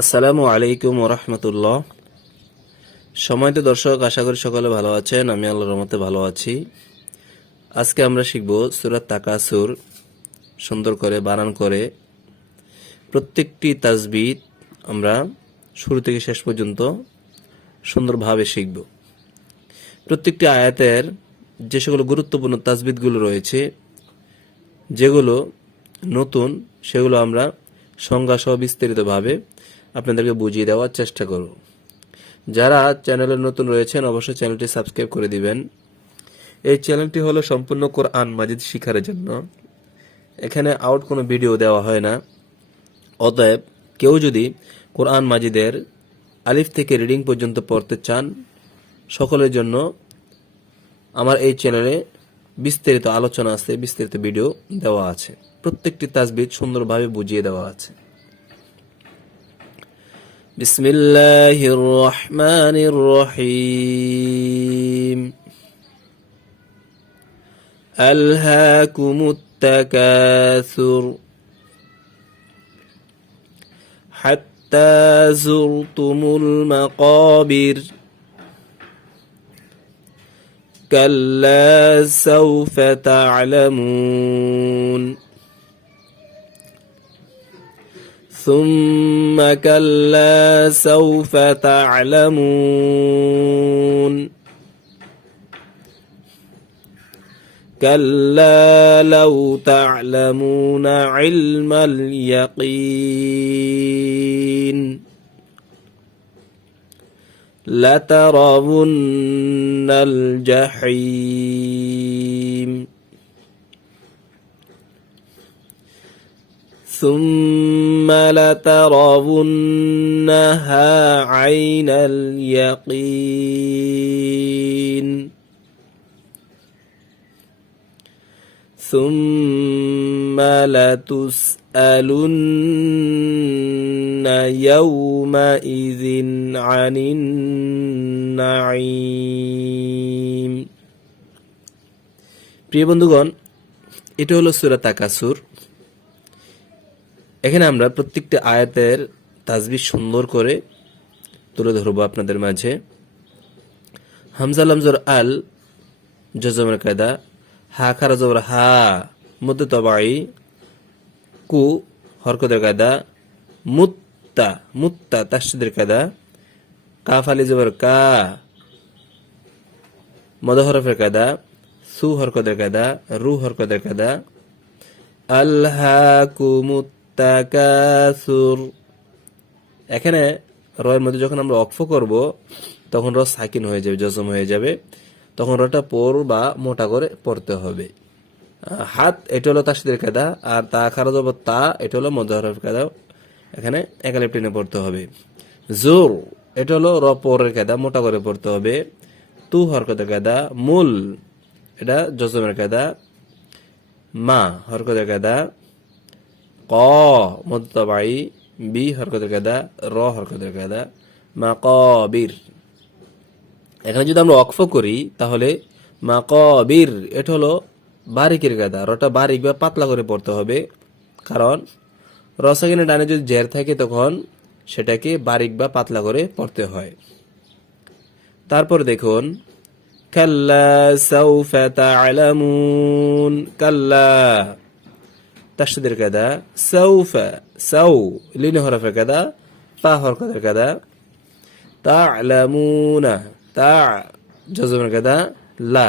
আসসালামু আলাইকুম রহমতুল্লাহ। তো দর্শক, আশা করি সকলে ভালো আছেন, আমি আল্লাহর রহমতে ভালো আছি। আজকে আমরা শিখব সুরাত তাকাসুর, সুন্দর করে, বানান করে। প্রত্যেকটি তাজবিদ আমরা শুরু থেকে শেষ পর্যন্ত সুন্দরভাবে শিখব। প্রত্যেকটি আয়াতের যে সকল গুরুত্বপূর্ণ তাজবিদগুলো রয়েছে, যেগুলো নতুন, সেগুলো আমরা সংজ্ঞা সহ বিস্তারিতভাবে আপনাদেরকে বুঝিয়ে দেওয়ার চেষ্টা করব। যারা চ্যানেলে নতুন রয়েছেন, অবশ্যই চ্যানেলটি সাবস্ক্রাইব করে দিবেন। এই চ্যানেলটি হলো সম্পূর্ণ কোরআন মাজিদ শিখার জন্য। এখানে আউট কোনো ভিডিও দেওয়া হয় না। অতএব কেউ যদি কোরআন মাজিদের আলিফ থেকে রিডিং পর্যন্ত পড়তে চান, সকলের জন্য আমার এই চ্যানেলে বিস্তারিত আলোচনা আছে, বিস্তারিত ভিডিও দেওয়া আছে। প্রত্যেকটি তাজবিদ সুন্দরভাবে বুঝিয়ে দেওয়া আছে। بسم الله الرحمن الرحيم. ألهاكم التكاثر. حتى زرتم المقابر. كلا سوف تعلمون. ثم كلا سوف تعلمون. كلا لو تعلمون علم اليقين. لترون الجحيم. ثم لترونها عين اليقين ثم لتسألن يومئذ عن النعيم প্রিয় বন্ধুগণ এটা হলো সুরা তাকাসুর এখানে আমরা প্রত্যেকটি আয়াতের তাজবি সুন্দর করে তুলে ধরবো আপনাদের মাঝে। হামজা লামজর আল জজমের কায়দা, হা খারা জবর হা মধ্যে তবাই কু হরকতের কায়দা, মুত্তা মুত্তা তাসিদের কায়দা, কাফ আলি জবর কা মদ হরফের কায়দা, সু হরকতের কায়দা, রু হরকতের কায়দা আল্লাহ তাকাসুর। এখানে রয়ের মধ্যে যখন আমরা অক্ফ করব, তখন র সাকিন হয়ে যাবে জজম হয়ে যাবে। তখন রটা পর বা মোটা করে পড়তে হবে। হাত, এটা হলো তাসিদের কাদা আর তা খারা যাব তা, এটা হলো মধ্যহরফ কাদা এখানে একালে টেনে পড়তে হবে। জোর, এটা হলো র পরের কাদা মোটা করে পড়তে হবে। তু হরকতের কাদা মূল, এটা জজমের কাদা মা হরকতের কাদা ক মদ্দবাই বি হরকতের কাদা র হরকতের কাদা মা কবির এখানে যদি আমরা অক্ফ করি, তাহলে মা কবির এটা হলো বারিকের কাদা রটা বারিক বা পাতলা করে পড়তে হবে, কারণ রসাকিনের ডানে যদি জের থাকে, তখন সেটাকে বারিক বা পাতলা করে পড়তে হয়। তারপর দেখুন, কাল্লা সাউফা তা'লামুন কাল্লা। তাসদির কাদা সাউফা সাউ লিন হরফের কাদা ফা হরকতের কাদা তা'লামুনা তা জজমের কাদা লা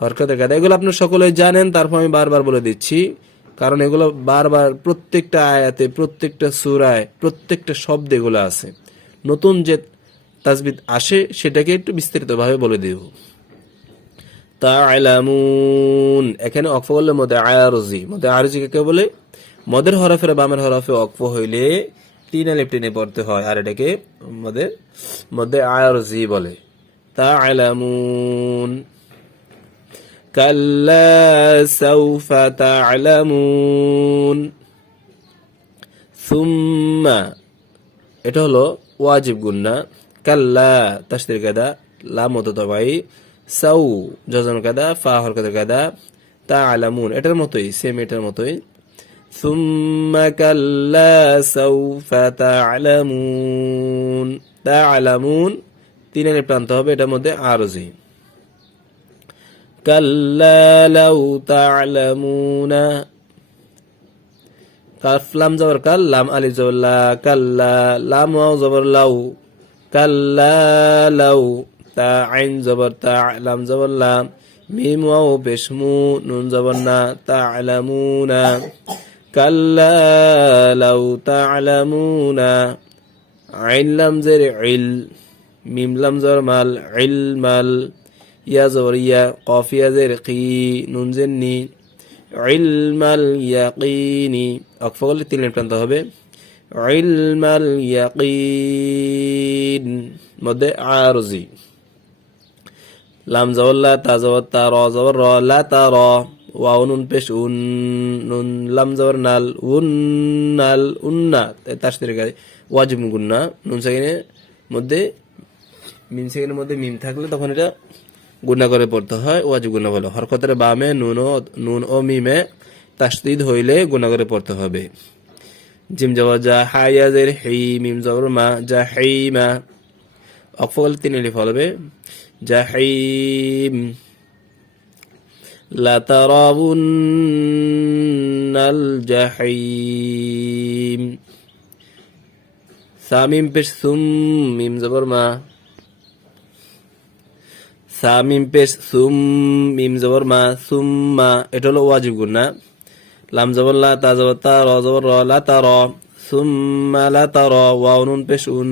হরকতের কাদা এগুলো আপনার সকলে জানেন, তারপর আমি বারবার বলে দিচ্ছি। কারণ এগুলো বারবার প্রত্যেকটা আয়াতে, প্রত্যেকটা সুরায়, প্রত্যেকটা শব্দ এগুলো আছে। নতুন যে তাজবিদ আসে, সেটাকে একটু বিস্তারিতভাবে বলে দেব। তা'লামুন এখানে অক্ফ করলে মধ্যে আয়ারজি মধ্যে আয়ারজি কে বলে? মদের হরফের বামের হরফে অক্ফ হইলে টেনে পড়তে হয়, আর এটাকে মধ্যে মধ্যে আয়ারজি বলে। তা'লামুন কাল্লা সাউফা তা'লামুন সুম্মা। এটা হলো ওয়াজিব গুন্না কাল্লা, তাসদির কাদা লাম মতো তবাই সাউ জজন কাদা ফা হরকতের কাদা তা আলামুন এটার মতোই সেম এটার মতোই ثم كلا سوف تعلمون تعلمون তিন আলিফ টানতে হবে এটার মধ্যে আরজি কাল্লা লাউ তা'লামুনা কাফ লাম জবর কাল লাম আলিফ জবর লা কাল্লা লাম ওয়াও জবর লাউ কাল্লা লাউ তা, আইন জবর তা লাম জবর লাম মিম ওয়াও পেশমু নুন জবর না তা'লামুনা কাল্লা লাউ তা'লামুনা আইন লাম জের ইল, মিম জবর মাল, ইল মাল। ইয়া জবর ইয়া, কফ ইয়া জের কি, নুন জের নি। ইলমাল ইয়াকিনি, অক্ফ করলে তিন লাইন টানতে হবে ইলমাল ইয়াকিন, মধ্যে আরজি লাম জবর লা তা জবর তা র জবর র লা তা র। পেশ উন, নুন লাম জবর নাল, উন নাল উন্না সাথে রেখে ওয়াজিব গুন্না নুন মধ্যে, মিম সেকেন্ডের মধ্যে মিম থাকলে তখন এটা গুণা করে পড়তে হয়। ওয়াজিব গুণা বলে। হরকতের বামে নুন ও নুন ও মিমে তাসদিদ হইলে গুণা করে পড়তে হবে। জিম জবর যা হায়াজের হেই, মিম জবর মা যা হেই মা। অফল তিন লিফ হবে। যা হেইম لترون الجحيم সামিম পেশ সুম মিম জবর মা সামিম পেশ সুম মিম জবর মা সুম্মা এটা হলো ওয়াজিব গুণ না লাম জবর লা তা জবর তা র জবর র লা তা র সুম্মা লা তা র ওয়াও নুন পেশ উন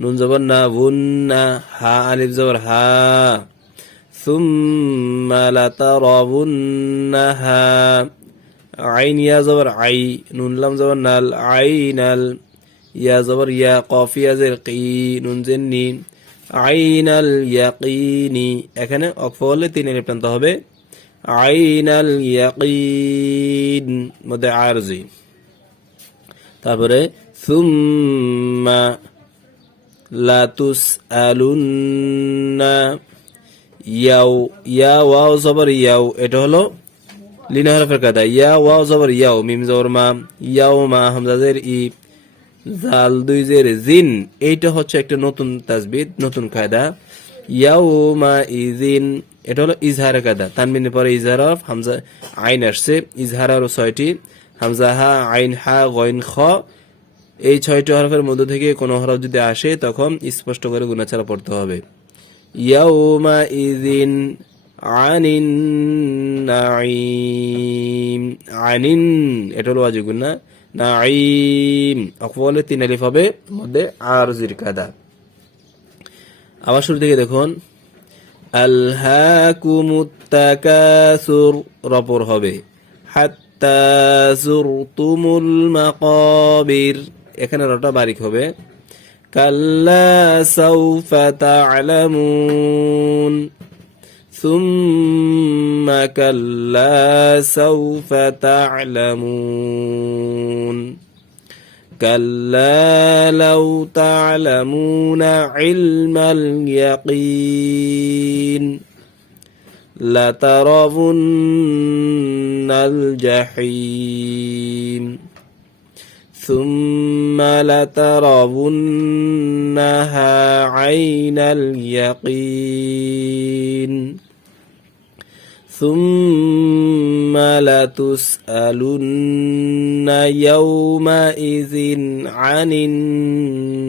নুন জবর না উন না, হা, আলিফ জবর, হা। আইন, ইয়া জবর, আই। নুন, লাম জবর, নাল, আইনাল। ইয়া জবর, ইয়া, কফ, ইয়া জের কি নুন জেন নি আইনাল ইয়াকিনি। এখানে অক্ফ হলে তিন এলিফ টানতে হবে। আইনাল ইয়াকিন, মধ্যে আরজি। তারপরে সুম্মা লাতুস আলুন্না ইয়াও ইয়া ওয়াও, জবর ইয়াও এটা হলো লিনা হরফের কাদা ইয়া ওয়াও, জবর ইয়াও মিম, জবর, মা ইয়াও মা হামজাদের ই, জাল, দুই, জের, জিন, এইটা হচ্ছে একটা নতুন তাজবিদ নতুন কায়দা। ইয়াউমা ইজিন এটা হলো ইজহারের কায়দা। তানবিনের পরে ইজহার হরফ হামজা, আইন আসছে। ইজহার আরও ছয়টি। হামজা, হা, আইন, হা গইন খ এই ছয়টি হরফের মধ্য থেকে কোনো হরফ যদি আসে, তখন স্পষ্ট করে গুণাচারা পড়তে হবে। ইয়াউমা ইজিন আনিন নাইম আনিন, এটা হলো ওয়াজিব গুণ না। নাইম অকবলে তিন আলিফ হবে মধ্যে আর জির কাদা। আবার শুরু থেকে দেখুন। আলহাকুমুত্তাকাসুর রপর হবে। হাত্তা জুরতুমুল মাকাবির। এখানে রটা বারিক হবে কাল্লা সাউফা তা'লামুন ثم كلا سوف تعلمون كلا لو تعلمون علم اليقين لترون الجحيم ثم لترونها عين اليقين. ثم لتسألن يومئذ عن النعيم.